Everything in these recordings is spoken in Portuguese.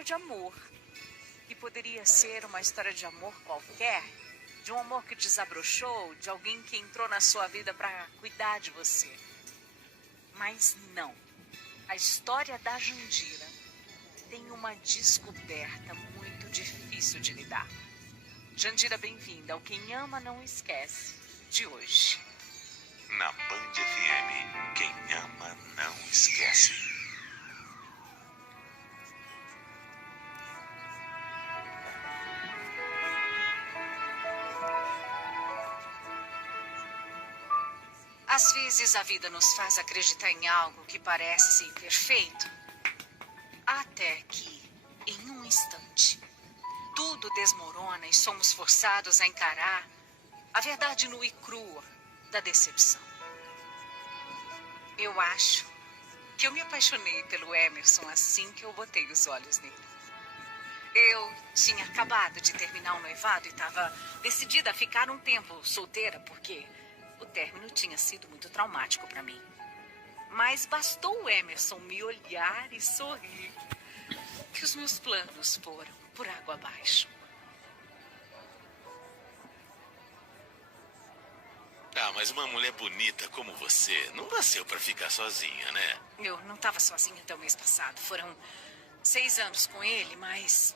história de amor. E poderia ser uma história de amor qualquer, de um amor que desabrochou, de alguém que entrou na sua vida para cuidar de você. Mas não. A história da Jandira tem uma descoberta muito difícil de lidar. Jandira, bem-vinda ao Quem Ama Não Esquece de hoje. Na Band FM, quem ama não esquece. Às vezes a vida nos faz acreditar em algo que parece perfeito. Até que, em um instante, tudo desmorona e somos forçados a encarar a verdade nua e crua da decepção. Eu acho que eu me apaixonei pelo Emerson assim que eu botei os olhos nele. Eu tinha acabado de terminar o noivado e estava decidida a ficar um tempo solteira porque o término tinha sido muito traumático para mim. Mas bastou o Emerson me olhar e sorrir que os meus planos foram por água abaixo. Ah, mas uma mulher bonita como você não nasceu pra ficar sozinha, né? Eu não estava sozinha até o mês passado. Foram 6 anos com ele, mas...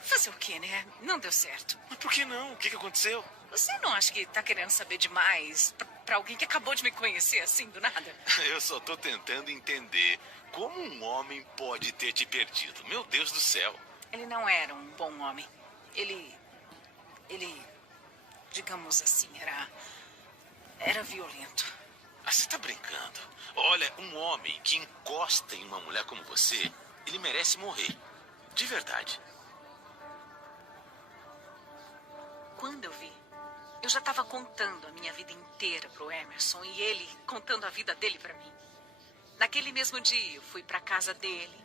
fazer o quê, né? Não deu certo. Mas por que não? O que aconteceu? Você não acha que tá querendo saber demais pra alguém que acabou de me conhecer assim, do nada? Eu só tô tentando entender como um homem pode ter te perdido. Meu Deus do céu. Ele não era um bom homem. Ele... digamos assim, era violento. Ah, você tá brincando? Olha, um homem que encosta em uma mulher como você, ele merece morrer. De verdade. Quando eu vi, eu já estava contando a minha vida inteira pro Emerson e ele contando a vida dele para mim. Naquele mesmo dia, eu fui para casa dele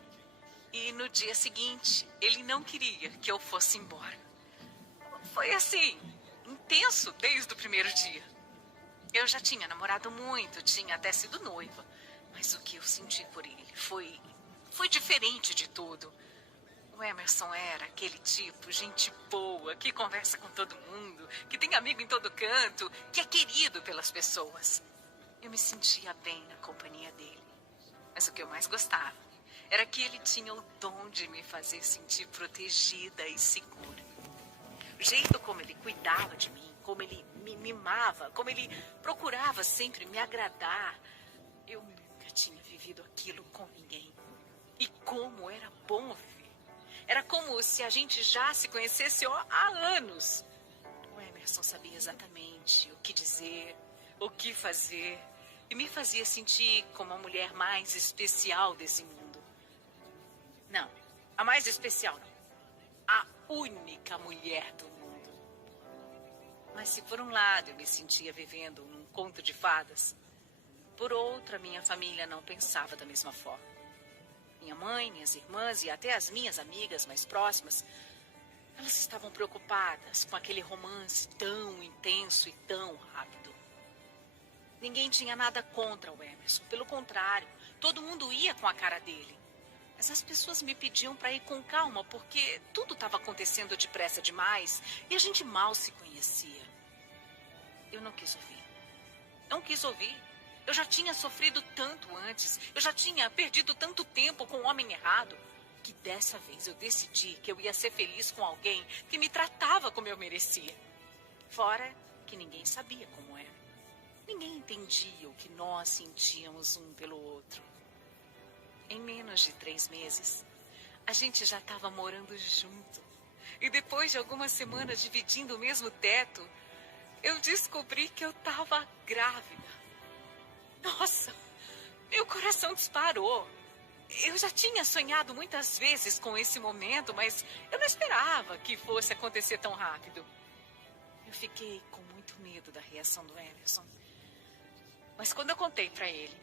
e no dia seguinte, ele não queria que eu fosse embora. Foi assim, intenso desde o primeiro dia. Eu já tinha namorado muito, tinha até sido noiva, mas o que eu senti por ele foi diferente de tudo. O Emerson era aquele tipo, gente boa, que conversa com todo mundo, que tem amigo em todo canto, que é querido pelas pessoas. Eu me sentia bem na companhia dele. Mas o que eu mais gostava era que ele tinha o dom de me fazer sentir protegida e segura. O jeito como ele cuidava de mim, como ele me mimava, como ele procurava sempre me agradar. Eu nunca tinha vivido aquilo com ninguém. E como era bom viver. Era como se a gente já se conhecesse há anos. O Emerson sabia exatamente o que dizer, o que fazer. E me fazia sentir como a mulher mais especial desse mundo. Não, a mais especial não. A única mulher do mundo. Mas se por um lado eu me sentia vivendo num conto de fadas, por outro a minha família não pensava da mesma forma. Minha mãe, minhas irmãs e até as minhas amigas mais próximas, elas estavam preocupadas com aquele romance tão intenso e tão rápido. Ninguém tinha nada contra o Emerson, pelo contrário, todo mundo ia com a cara dele. Mas as pessoas me pediam para ir com calma, porque tudo estava acontecendo depressa demais e a gente mal se conhecia. Eu não quis ouvir. Não quis ouvir. Eu já tinha sofrido tanto antes, eu já tinha perdido tanto tempo com o homem errado, que dessa vez eu decidi que eu ia ser feliz com alguém que me tratava como eu merecia. Fora que ninguém sabia como era. Ninguém entendia o que nós sentíamos um pelo outro. Em menos de 3 meses, a gente já estava morando junto. E depois de algumas semanas dividindo o mesmo teto, eu descobri que eu estava grávida. Nossa, meu coração disparou. Eu já tinha sonhado muitas vezes com esse momento, mas eu não esperava que fosse acontecer tão rápido. Eu fiquei com muito medo da reação do Emerson. Mas quando eu contei para ele,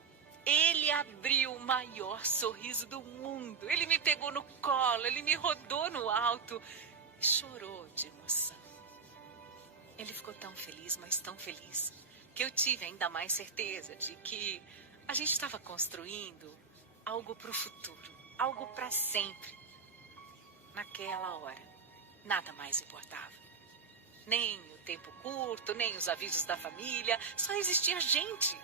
ele abriu o maior sorriso do mundo. Ele me pegou no colo, ele me rodou no alto e chorou de emoção. Ele ficou tão feliz, mas tão feliz, que eu tive ainda mais certeza de que a gente estava construindo algo para o futuro, algo para sempre. Naquela hora, nada mais importava. Nem o tempo curto, nem os avisos da família. Só existia a gente.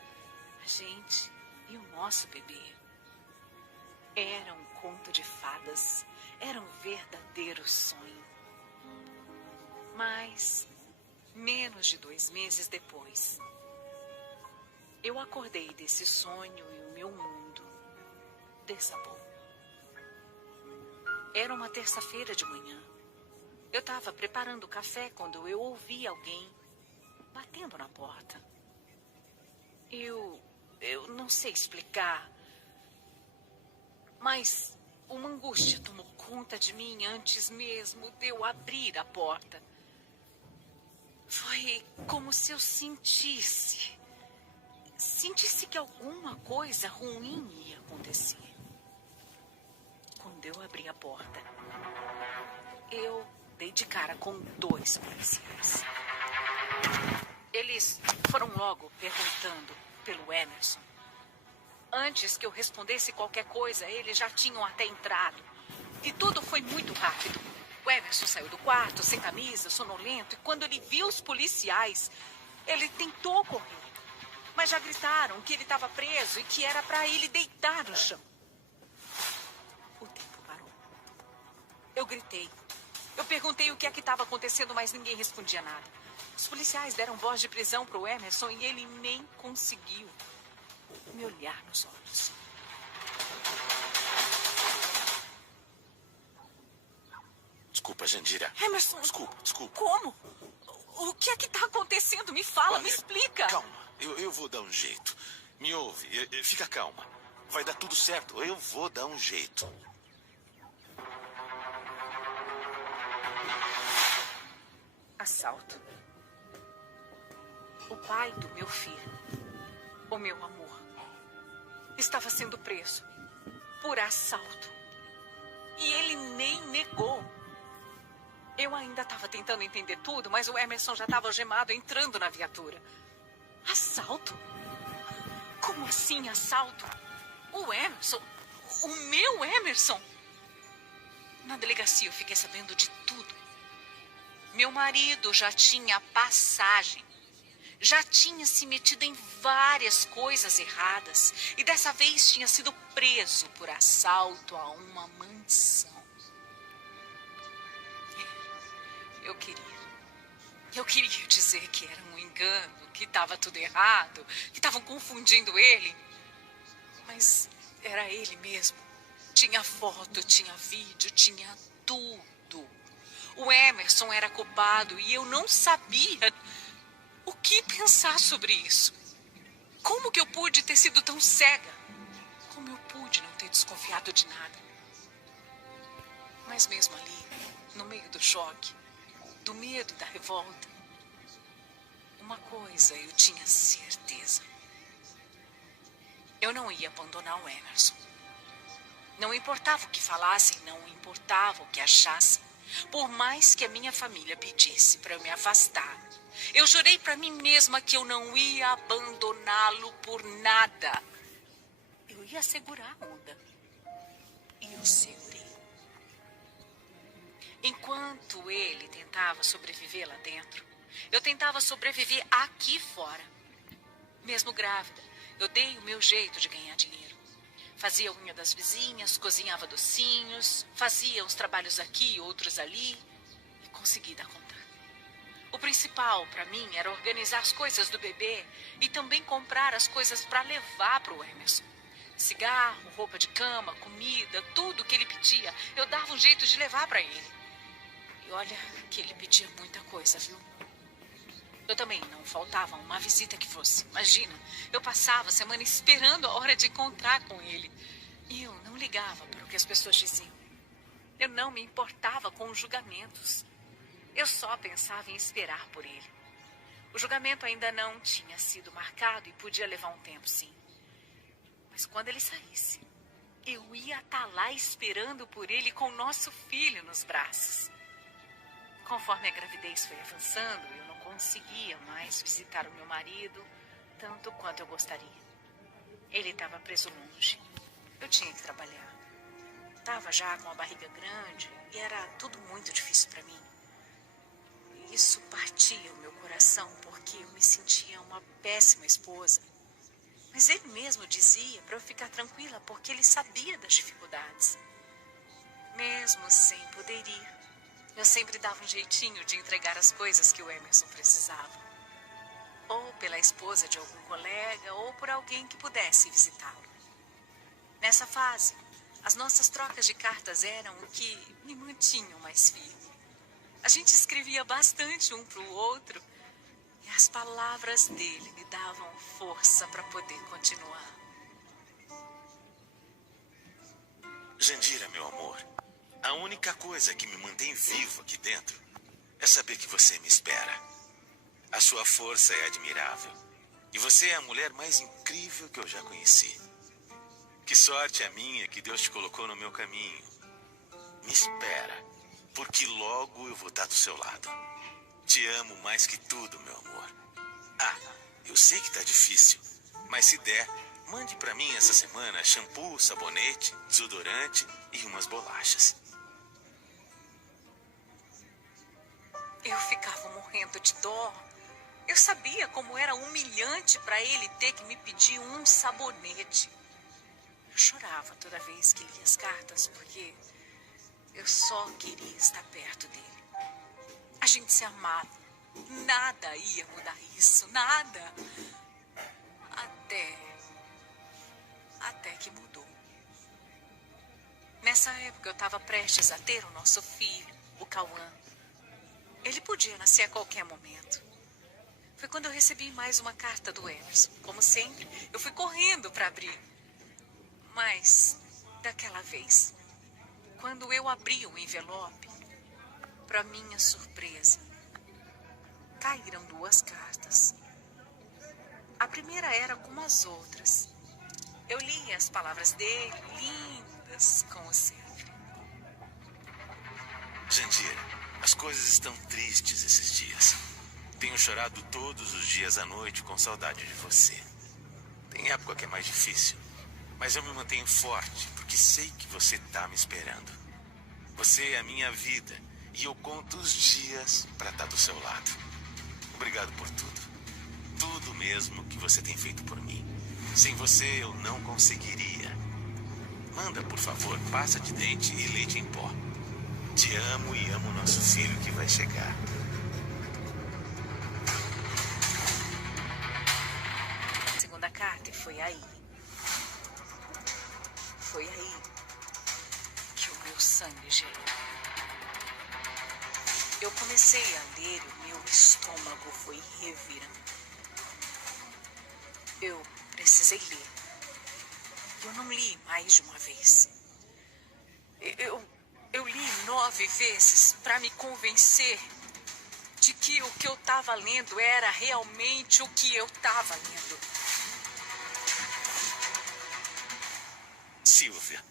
A gente e o nosso bebê. Era um conto de fadas. Era um verdadeiro sonho. Mas, menos de 2 meses depois, eu acordei desse sonho e o meu mundo desabou. Era uma terça-feira de manhã. Eu estava preparando o café quando eu ouvi alguém batendo na porta. Eu não sei explicar, mas uma angústia tomou conta de mim antes mesmo de eu abrir a porta. Foi como se eu sentisse que alguma coisa ruim ia acontecer. Quando eu abri a porta, eu dei de cara com 2 policiais. Eles foram logo perguntando pelo Emerson. Antes que eu respondesse qualquer coisa, eles já tinham até entrado. E tudo foi muito rápido. O Emerson saiu do quarto, sem camisa, sonolento, e quando ele viu os policiais, ele tentou correr. Mas já gritaram que ele estava preso e que era para ele deitar no chão. O tempo parou. Eu gritei. Eu perguntei o que é que estava acontecendo, mas ninguém respondia nada. Os policiais deram voz de prisão para o Emerson e ele nem conseguiu me olhar nos olhos. Desculpa, Jandira. Emerson. Desculpa. Como? O que é que está acontecendo? Me fala, me explica. Calma, eu vou dar um jeito. Me ouve, fica calma. Vai dar tudo certo, eu vou dar um jeito. Assalto. O pai do meu filho, o meu amor, estava sendo preso por assalto. E ele nem negou. Eu ainda estava tentando entender tudo, mas o Emerson já estava algemado entrando na viatura. Assalto? Como assim assalto? O Emerson? O meu Emerson? Na delegacia eu fiquei sabendo de tudo. Meu marido já tinha passagem. Já tinha se metido em várias coisas erradas. E dessa vez tinha sido preso por assalto a uma mansão. Eu queria dizer que era um engano, que estava tudo errado, que estavam confundindo ele. Mas era ele mesmo. Tinha foto, tinha vídeo, tinha tudo. O Emerson era culpado e eu não sabia o que pensar sobre isso. Como que eu pude ter sido tão cega? Como eu pude não ter desconfiado de nada? Mas mesmo ali, no meio do choque, do medo e da revolta, uma coisa eu tinha certeza. Eu não ia abandonar o Emerson. Não importava o que falassem, não importava o que achassem. Por mais que a minha família pedisse para eu me afastar, eu jurei para mim mesma que eu não ia abandoná-lo por nada. Eu ia segurar a onda. E eu segurei. Enquanto ele tentava sobreviver lá dentro, eu tentava sobreviver aqui fora. Mesmo grávida, eu dei o meu jeito de ganhar dinheiro. Fazia a unha das vizinhas, cozinhava docinhos, fazia uns trabalhos aqui, outros ali e consegui dar conta. O principal para mim era organizar as coisas do bebê e também comprar as coisas para levar para o Emerson. Cigarro, roupa de cama, comida, tudo que ele pedia, eu dava um jeito de levar para ele. E olha que ele pedia muita coisa, viu? Eu também não faltava uma visita que fosse. Imagina, eu passava a semana esperando a hora de encontrar com ele. E eu não ligava para o que as pessoas diziam. Eu não me importava com os julgamentos. Eu só pensava em esperar por ele. O julgamento ainda não tinha sido marcado e podia levar um tempo, sim. Mas quando ele saísse, eu ia estar lá esperando por ele com o nosso filho nos braços. Conforme a gravidez foi avançando, eu não conseguia mais visitar o meu marido tanto quanto eu gostaria. Ele estava preso longe. Eu tinha que trabalhar. estava já com a barriga grande e era tudo muito difícil para mim. E isso partia o meu coração porque eu me sentia uma péssima esposa. Mas ele mesmo dizia para eu ficar tranquila porque ele sabia das dificuldades. Mesmo sem poder ir, eu sempre dava um jeitinho de entregar as coisas que o Emerson precisava. Ou pela esposa de algum colega, ou por alguém que pudesse visitá-lo. Nessa fase, as nossas trocas de cartas eram o que me mantinham mais firme. A gente escrevia bastante um para o outro, e as palavras dele me davam força para poder continuar. Jandira, meu amor, a única coisa que me mantém vivo aqui dentro é saber que você me espera. A sua força é admirável. E você é a mulher mais incrível que eu já conheci. Que sorte a minha que Deus te colocou no meu caminho. Me espera, porque logo eu vou estar do seu lado. Te amo mais que tudo, meu amor. Ah, eu sei que tá difícil, mas se der, mande pra mim essa semana shampoo, sabonete, desodorante e umas bolachas. Eu ficava morrendo de dó. Eu sabia como era humilhante para ele ter que me pedir um sabonete. Eu chorava toda vez que lia as cartas porque eu só queria estar perto dele. A gente se amava. Nada ia mudar isso, nada. Até que mudou. Nessa época eu estava prestes a ter o nosso filho, o Cauã. Ele podia nascer a qualquer momento. Foi quando eu recebi mais uma carta do Emerson. Como sempre, eu fui correndo para abrir. Mas, daquela vez, quando eu abri o envelope, para minha surpresa, caíram duas cartas. A primeira era como as outras. Eu li as palavras dele, lindas, como sempre. Jandira, as coisas estão tristes esses dias. Tenho chorado todos os dias à noite com saudade de você. Tem época que é mais difícil, mas eu me mantenho forte porque sei que você tá me esperando. Você é a minha vida e eu conto os dias para estar do seu lado. Obrigado por tudo. Tudo mesmo que você tem feito por mim. Sem você eu não conseguiria. Manda, por favor, pasta de dente e leite em pó. Te amo e amo nosso filho que vai chegar. A segunda carta foi aí. Foi aí que o meu sangue gelou. Eu comecei a ler e o meu estômago foi revirando. Eu precisei ler. Eu não li mais de uma vez. Eu li 9 vezes para me convencer de que o que eu estava lendo era realmente o que eu estava lendo. Silvia,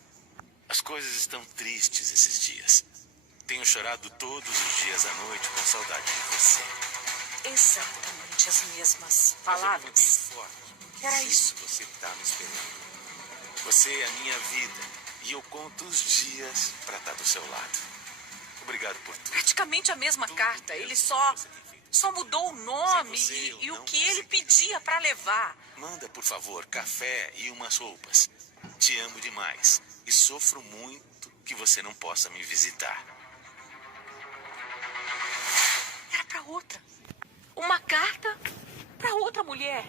as coisas estão tristes esses dias. Tenho chorado todos os dias à noite com saudade de você. Exatamente as mesmas palavras. Era isso. Você tá me esperando. Você é a minha vida e eu conto os dias para estar do seu lado. Obrigado por tudo. Praticamente a mesma carta. Ele só mudou o nome e o que ele pedia para levar. Manda, por favor, café e umas roupas. Te amo demais e sofro muito que você não possa me visitar. Era para outra. Uma carta para outra mulher.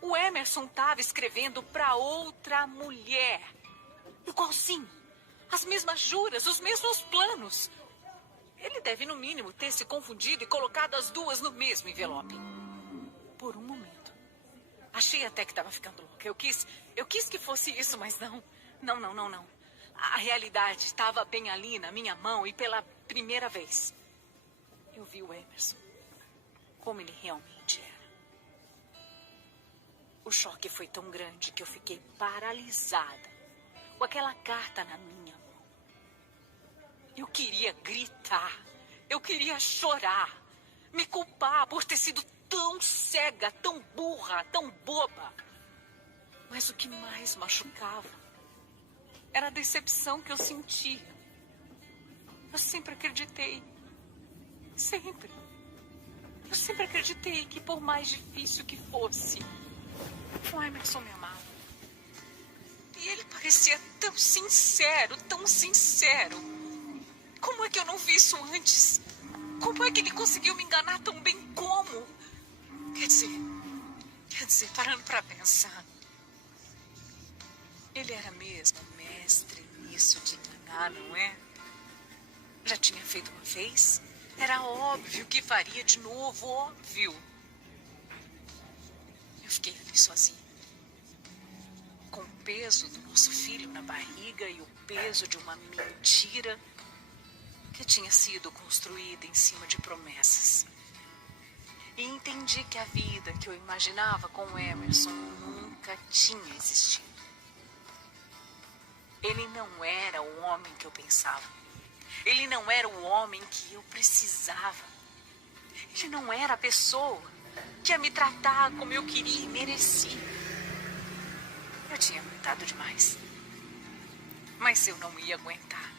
O Emerson estava escrevendo para outra mulher. Igualzinho. As mesmas juras, os mesmos planos. Ele deve, no mínimo, ter se confundido e colocado as duas no mesmo envelope. Por um momento. Achei até que estava ficando louca. Eu quis que fosse isso, mas não. Não. A realidade estava bem ali na minha mão e pela primeira vez eu vi o Emerson como ele realmente era. O choque foi tão grande que eu fiquei paralisada, com aquela carta na minha mão. Eu queria gritar, eu queria chorar, me culpar por ter sido tão cega, tão burra, tão boba. Mas o que mais machucava Era a decepção que eu sentia. Eu sempre acreditei. Sempre. Eu sempre acreditei que por mais difícil que fosse, o Emerson me amava. E ele parecia tão sincero, tão sincero. Como é que eu não vi isso antes? Como é que ele conseguiu me enganar tão bem como? Quer dizer, parando pra pensar, ele era mesmo mestre nisso de enganar, não é? Já tinha feito uma vez? Era óbvio que faria de novo, óbvio. Eu fiquei ali sozinha, com o peso do nosso filho na barriga e o peso de uma mentira que tinha sido construída em cima de promessas. E entendi que a vida que eu imaginava com o Emerson nunca tinha existido. Ele não era o homem que eu pensava. Ele não era o homem que eu precisava. Ele não era a pessoa que ia me tratar como eu queria e merecia. Eu tinha aguentado demais. Mas eu não ia aguentar.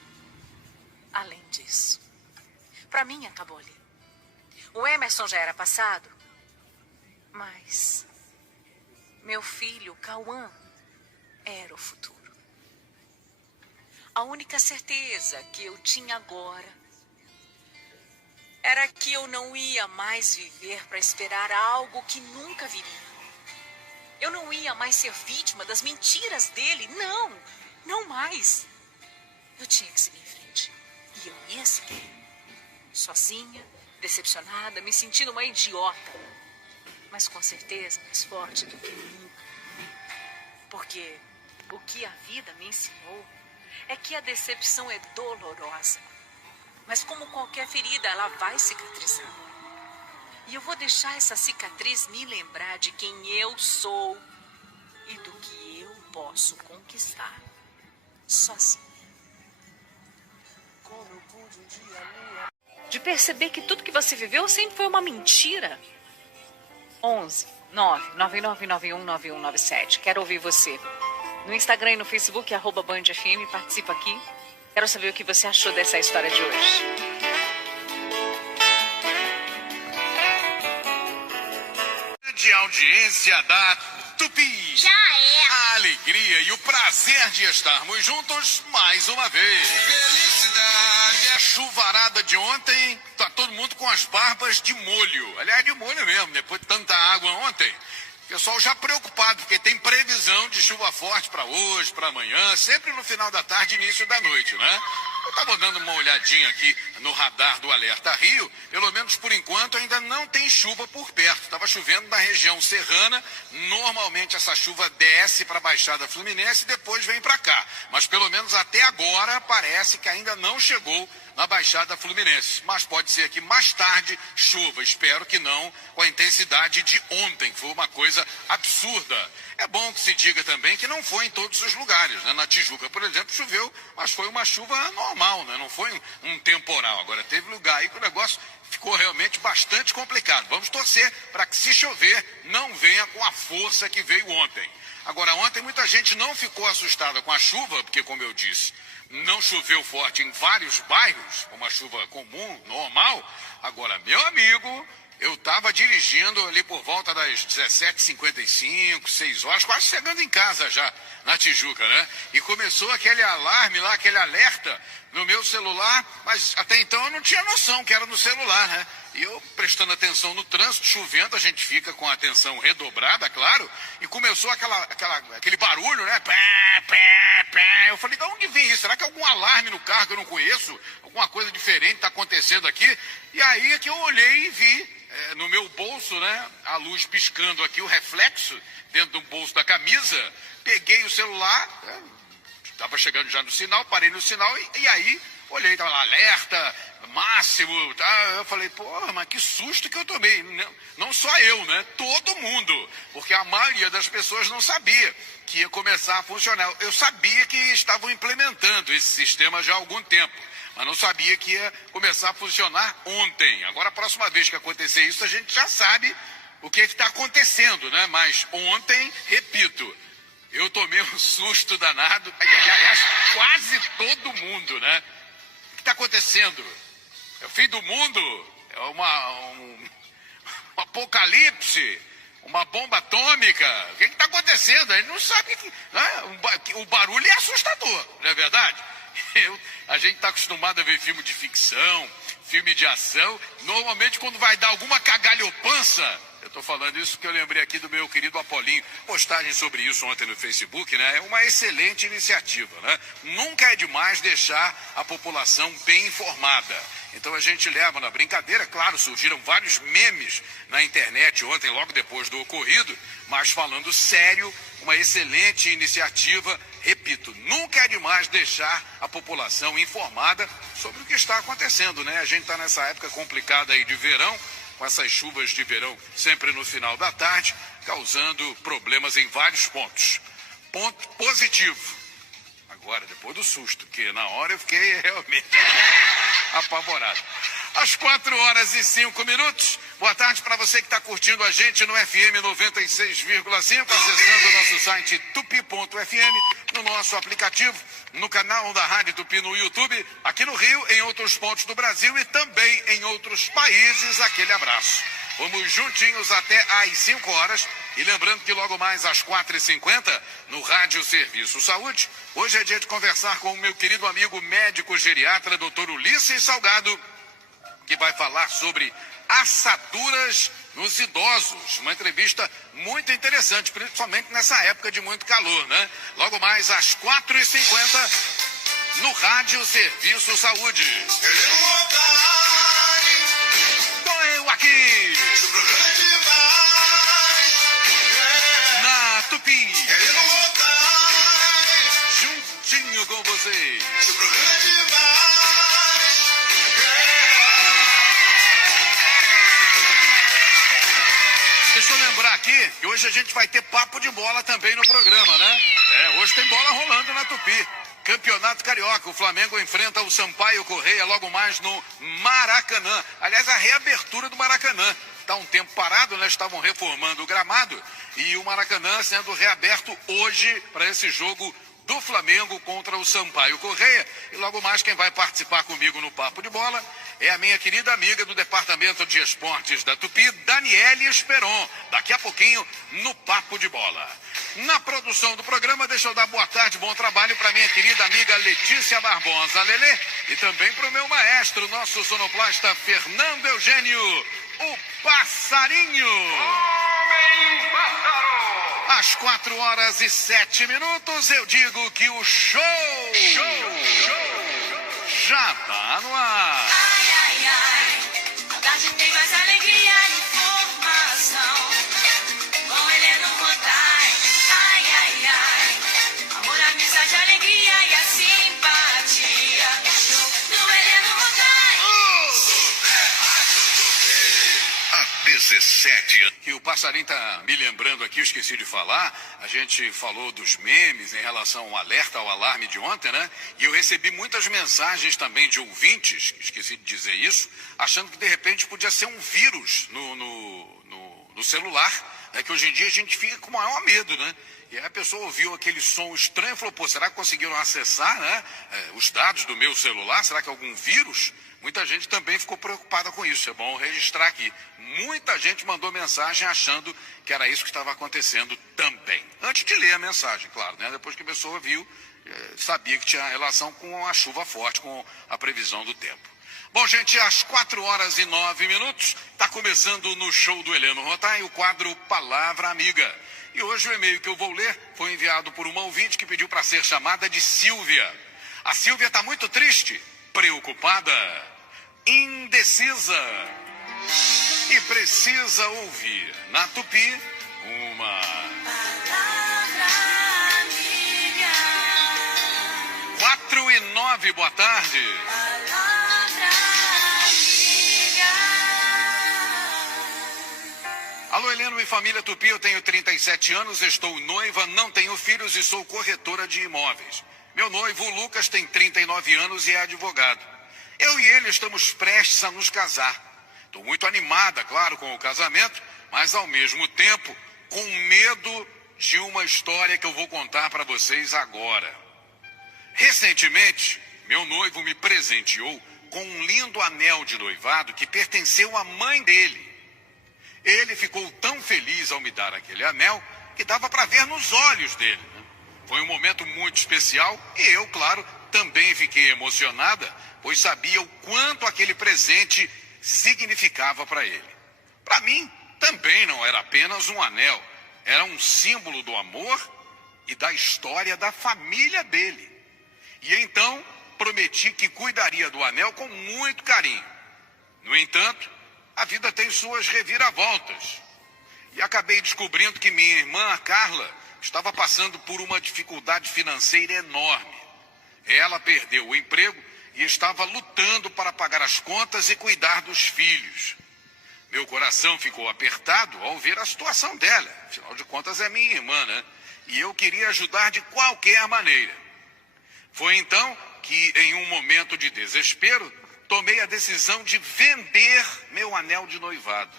Além disso, pra mim acabou ali. O Emerson já era passado, mas meu filho, Cauã, era o futuro. A única certeza que eu tinha agora era que eu não ia mais viver para esperar algo que nunca viria. Eu não ia mais ser vítima das mentiras dele, não mais. Eu tinha que seguir em frente. E eu ia seguir. Sozinha, decepcionada, me sentindo uma idiota. Mas com certeza mais forte do que nunca. Porque o que a vida me ensinou é que a decepção é dolorosa. Mas como qualquer ferida, ela vai cicatrizar. E eu vou deixar essa cicatriz me lembrar de quem eu sou e do que eu posso conquistar sozinha. De perceber que tudo que você viveu sempre foi uma mentira. 11 999919197. Quero ouvir você. No Instagram e no Facebook, @BandFM, participa aqui. Quero saber o que você achou dessa história de hoje. De audiência da Tupi. Já é. A alegria e o prazer de estarmos juntos mais uma vez. Felicidade. A chuvarada de ontem, tá todo mundo com as barbas de molho. Aliás, de molho mesmo, depois de tanta água ontem. O pessoal já preocupado, porque tem previsão de chuva forte para hoje, para amanhã, sempre no final da tarde e início da noite, né? Eu estava dando uma olhadinha aqui no radar do Alerta Rio, pelo menos por enquanto ainda não tem chuva por perto. Estava chovendo na região serrana, normalmente essa chuva desce para a Baixada Fluminense e depois vem para cá. Mas pelo menos até agora parece que ainda não chegou na Baixada Fluminense. Mas pode ser que mais tarde chova, espero que não com a intensidade de ontem, que foi uma coisa absurda. É bom que se diga também que não foi em todos os lugares, né? Na Tijuca, por exemplo, choveu, mas foi uma chuva normal, né? Não foi um temporal. Agora, teve lugar aí que o negócio ficou realmente bastante complicado. Vamos torcer para que, se chover, não venha com a força que veio ontem. Agora, ontem muita gente não ficou assustada com a chuva, porque, como eu disse, não choveu forte em vários bairros, uma chuva comum, normal. Agora, meu amigo, eu estava dirigindo ali por volta das 17h55, 6 horas, quase chegando em casa já, na Tijuca, né? E começou aquele alarme lá, aquele alerta no meu celular, mas até então eu não tinha noção que era no celular, né? E eu prestando atenção no trânsito, chovendo, a gente fica com a atenção redobrada, claro, e começou aquele barulho, né? Pé, pé, pé. Eu falei, de onde vem isso? Será que é algum alarme no carro que eu não conheço? Alguma coisa diferente está acontecendo aqui? E aí é que eu olhei e vi no meu bolso, né? A luz piscando aqui, o reflexo dentro do bolso da camisa. Peguei o celular, estava chegando já no sinal, parei no sinal e aí olhei, estava lá, alerta, máximo, tá? Eu falei, porra, mas que susto que eu tomei. Não só eu, né? Todo mundo. Porque a maioria das pessoas não sabia que ia começar a funcionar. Eu sabia que estavam implementando esse sistema já há algum tempo, mas não sabia que ia começar a funcionar ontem. Agora, a próxima vez que acontecer isso, a gente já sabe o que está acontecendo, né? Mas ontem, repito, eu tomei um susto danado. todo mundo, né? O que está acontecendo? É o fim do mundo? É um apocalipse? Uma bomba atômica? O que está acontecendo? A gente não sabe. Né? O barulho é assustador, não é verdade? A gente está acostumado a ver filme de ficção, filme de ação. Normalmente, quando vai dar alguma cagalhopança, eu estou falando isso porque eu lembrei aqui do meu querido Apolinho, postagem sobre isso ontem no Facebook, né? É uma excelente iniciativa, né? Nunca é demais deixar a população bem informada. Então a gente leva na brincadeira, claro, surgiram vários memes na internet ontem, logo depois do ocorrido, mas falando sério, uma excelente iniciativa. Repito, nunca é demais deixar a população informada sobre o que está acontecendo, né? A gente está nessa época complicada aí de verão, com essas chuvas de verão sempre no final da tarde, causando problemas em vários pontos. Ponto positivo. Agora, depois do susto, que na hora eu fiquei realmente apavorado. Às 4h05. Boa tarde para você que está curtindo a gente no FM 96,5, acessando o nosso site tupi.fm, no nosso aplicativo, no canal da Rádio Tupi no YouTube, aqui no Rio, em outros pontos do Brasil e também em outros países. Aquele abraço. Vamos juntinhos até às 5 horas. E lembrando que logo mais às 4h50, no Rádio Serviço Saúde, hoje é dia de conversar com o meu querido amigo médico geriatra, Dr. Ulisses Salgado, que vai falar sobre assaduras nos idosos. Uma entrevista muito interessante, principalmente nessa época de muito calor, né? Logo mais às 4h50, no Rádio Serviço Saúde. Tô eu aqui, na Tupi, juntinho com vocês. Deixa eu lembrar aqui que hoje a gente vai ter papo de bola também no programa, né? Hoje tem bola rolando na Tupi. Campeonato Carioca, o Flamengo enfrenta o Sampaio Correia logo mais no Maracanã. Aliás, a reabertura do Maracanã. Está um tempo parado, né? Estavam reformando o gramado e o Maracanã sendo reaberto hoje para esse jogo do Flamengo contra o Sampaio Correia. E logo mais quem vai participar comigo no Papo de Bola é a minha querida amiga do Departamento de Esportes da Tupi, Daniele Esperon. Daqui a pouquinho no Papo de Bola. Na produção do programa, deixa eu dar boa tarde, bom trabalho para minha querida amiga Letícia Barbosa Lelê e também para o meu maestro, nosso sonoplasta Fernando Eugênio, o Passarinho. Homem Pássaro! Às 4h07, eu digo que o show já tá no ar. Ai, ai, ai, a tarde tem mais alegria e informação. Com Heleno Rotai, ai, ai, ai, amor, amizade, alegria e a simpatia. Show do Heleno Rotai. Há 17 anos. Que o Passarinho tá me lembrando aqui, eu esqueci de falar, a gente falou dos memes em relação ao alerta, ao alarme de ontem, né? E eu recebi muitas mensagens também de ouvintes, esqueci de dizer isso, achando que de repente podia ser um vírus no celular, né? Que hoje em dia a gente fica com o maior medo, né? E aí a pessoa ouviu aquele som estranho e falou, pô, será que conseguiram acessar, né, os dados do meu celular? Será que é algum vírus? Muita gente também ficou preocupada com isso, é bom registrar aqui. Muita gente mandou mensagem achando que era isso que estava acontecendo também. Antes de ler a mensagem, claro, né? Depois que a pessoa viu, sabia que tinha relação com a chuva forte, com a previsão do tempo. Bom, gente, às 4h09, está começando no show do Heleno Rotai o quadro Palavra Amiga. E hoje o e-mail que eu vou ler foi enviado por uma ouvinte que pediu para ser chamada de Silvia. A Silvia está muito triste, preocupada, indecisa e precisa ouvir na Tupi uma Palavra amiga. 4h09, boa tarde. Palavra amiga. Alô, Heleno e família Tupi, eu tenho 37 anos, estou noiva, não tenho filhos e sou corretora de imóveis. Meu noivo, Lucas, tem 39 anos e é advogado. Eu e ele estamos prestes a nos casar. Estou muito animada, claro, com o casamento, mas ao mesmo tempo com medo de uma história que eu vou contar para vocês agora. Recentemente, meu noivo me presenteou com um lindo anel de noivado que pertenceu à mãe dele. Ele ficou tão feliz ao me dar aquele anel que dava para ver nos olhos dele, né? Foi um momento muito especial e eu, claro, também fiquei emocionada, pois sabia o quanto aquele presente significava para ele. Para mim, também não era apenas um anel, era um símbolo do amor e da história da família dele. E então, prometi que cuidaria do anel com muito carinho. No entanto, a vida tem suas reviravoltas. E acabei descobrindo que minha irmã, a Carla, estava passando por uma dificuldade financeira enorme. Ela perdeu o emprego e estava lutando para pagar as contas e cuidar dos filhos. Meu coração ficou apertado ao ver a situação dela. Afinal de contas, é minha irmã, né? E eu queria ajudar de qualquer maneira. Foi então que, em um momento de desespero, tomei a decisão de vender meu anel de noivado.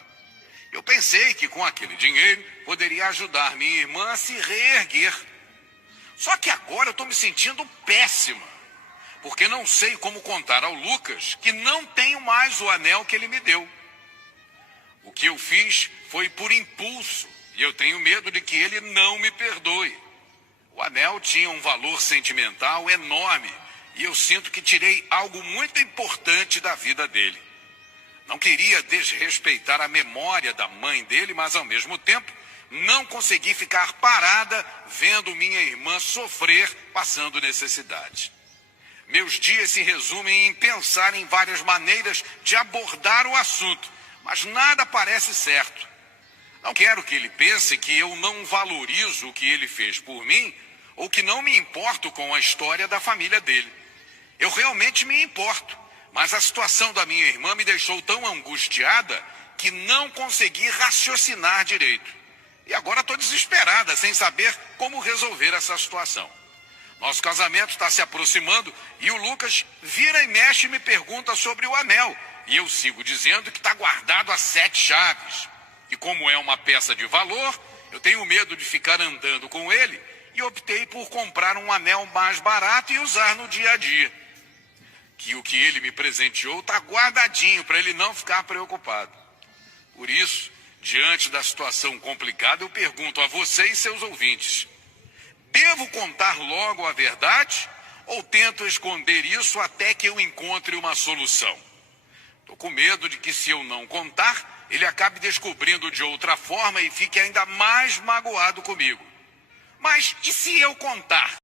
Eu pensei que com aquele dinheiro poderia ajudar minha irmã a se reerguer. Só que agora eu estou me sentindo péssima, porque não sei como contar ao Lucas que não tenho mais o anel que ele me deu. O que eu fiz foi por impulso e eu tenho medo de que ele não me perdoe. O anel tinha um valor sentimental enorme e eu sinto que tirei algo muito importante da vida dele. Não queria desrespeitar a memória da mãe dele, mas ao mesmo tempo não consegui ficar parada vendo minha irmã sofrer passando necessidade. Meus dias se resumem em pensar em várias maneiras de abordar o assunto, mas nada parece certo. Não quero que ele pense que eu não valorizo o que ele fez por mim ou que não me importo com a história da família dele. Eu realmente me importo, mas a situação da minha irmã me deixou tão angustiada que não consegui raciocinar direito. E agora estou desesperada, sem saber como resolver essa situação. Nosso casamento está se aproximando e o Lucas vira e mexe e me pergunta sobre o anel. E eu sigo dizendo que está guardado a 7 chaves. E como é uma peça de valor, eu tenho medo de ficar andando com ele e optei por comprar um anel mais barato e usar no dia a dia. Que o que ele me presenteou está guardadinho para ele não ficar preocupado. Por isso, diante da situação complicada, eu pergunto a você e seus ouvintes: devo contar logo a verdade ou tento esconder isso até que eu encontre uma solução? Estou com medo de que, se eu não contar, ele acabe descobrindo de outra forma e fique ainda mais magoado comigo. Mas e se eu contar?